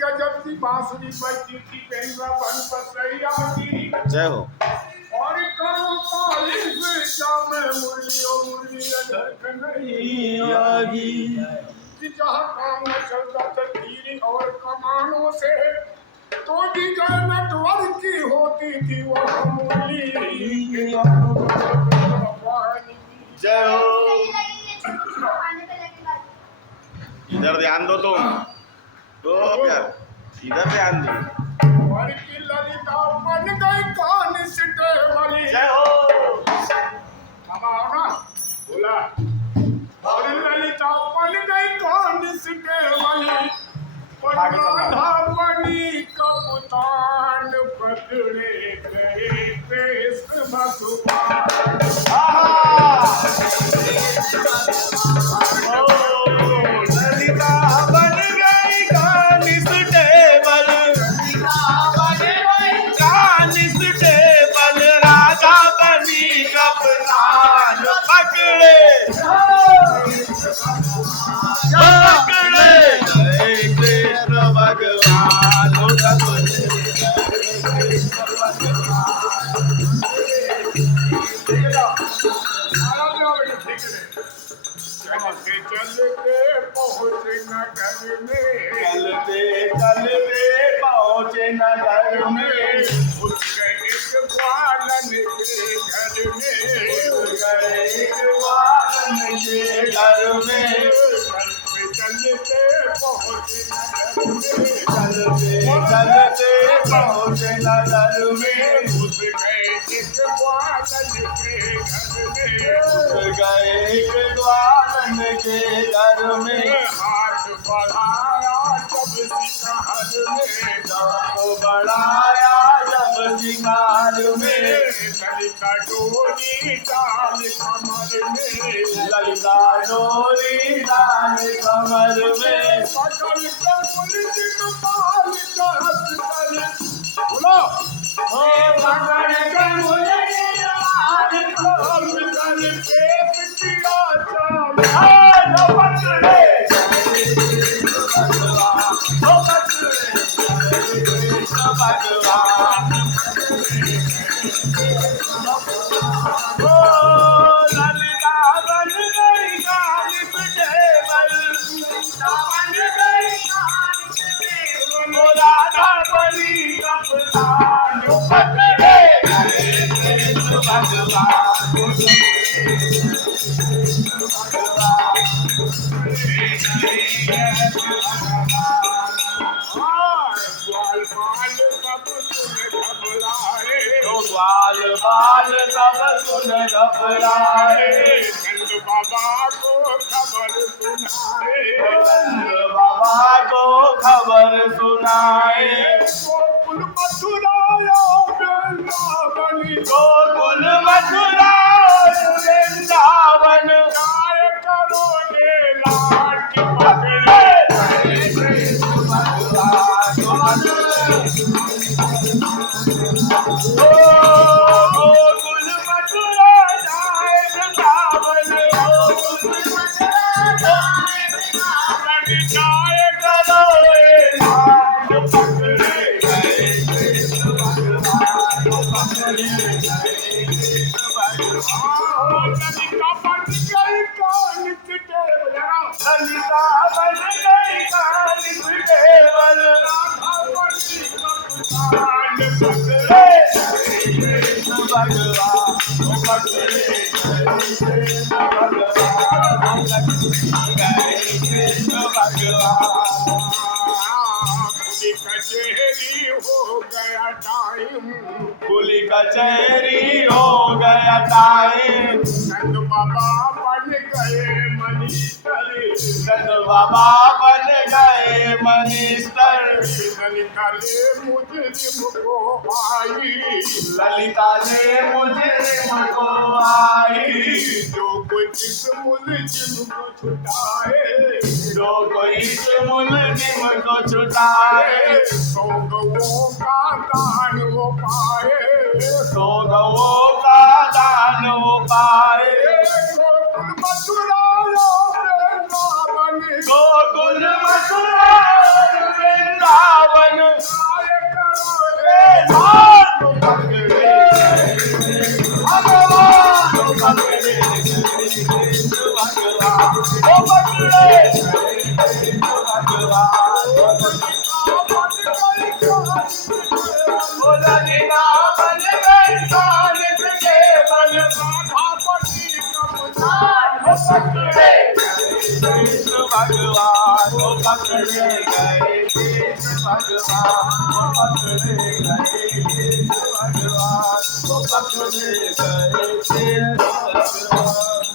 गजब की बांसुरी बजती थी पेंगुआ बन बसैया की जय हो। और करो तालीफ शाम मुरली और मुरली अधर नहीं आगी कि जहाँ काम न चलता था तीर और कमानों से तो जिधर नटवर की होती थी वह मुरली जय हो। इधर ध्यान दो तुम तो प्यार, इधर ध्यान दो। और की ललिता बन गई कान सिटे वाली। जय हो। हमारा बोला और ललिता बन गई कान सिटे वाली। राधा बनी कप्तान पकड़े गए कृष्ण भगवान। ललिता बन गई कानिस्टेबल, कानिस्टेबल, राजा बनी कप्तान पकड़े गए कृष्ण भगवान। चलते पहुँचे नगर में, चलते चलते पहुँचे नगर में, घुस गए एक ग्वालन के घर में, घुस गए एक ग्वालन के घर में। चलते पहुँचे नगर में, चलते चलते पहुँचे नगर में, घुस गए एक ग्वालन के घर में, घुस गए एक ग्वालन के घर में। हाथ बढ़ाया जब शिकार में, हाथ बढ़ाया जब शिकार में, ललिता डोरी डाल कमर में, ललिता डोरी डाल कमर में। पकड़ कर पुलिस पाल चढ़त कर बोलो पकड़ कर पुलिस पाल कर पेट किया चाल पकड़े भगवान। ललिता बन गई कानिस्टेबल, राधा बनी कप्तान पकड़े गए कृष्ण भगवान। बाल बाल सब सुन घबराए, ग्वाल बाल सब सुन घबराए, नंद बाबा को खबर सुनाए, नंद बाबा को खबर सुनाए। गोकुल मथुराया वृंदावन, गोकुल मथुरा वृंदावन, गाय करो ले लाट पकड़े गोकुल मथुरा जाए वृंदावन, गाय करो लाट पकड़े गए कृष्ण भगवान। ललिता बन गई कान चिटे ललिता बन गई कानिस्टेबल, कान पकड़े कृष्ण भगवान। पकड़े कृष्ण भगवान, गए कृष्ण भगवान। कचहरी हो गया टाइम, पुली कचहरी हो गया टाइम, नंद बाबा बन गए मनीषर, नंद बाबा बन गए मनीषर। ललिता ले मुजरिम को आई, ललिता ने मुजरिम को आई, जो कोई किस मुलजिम को छुटाए, जो कोई इस मुलजिम को छुटाए, सौ गौओं का दान वो पाए, सौ गौओं का दान वो पाए। गोकुल मथुरा वृंदावन, भगवान वो पकड़े गए कृष्ण भगवान वो पकड़े गए कृष्ण भगवान वो पकड़े गए कृष्ण भगवान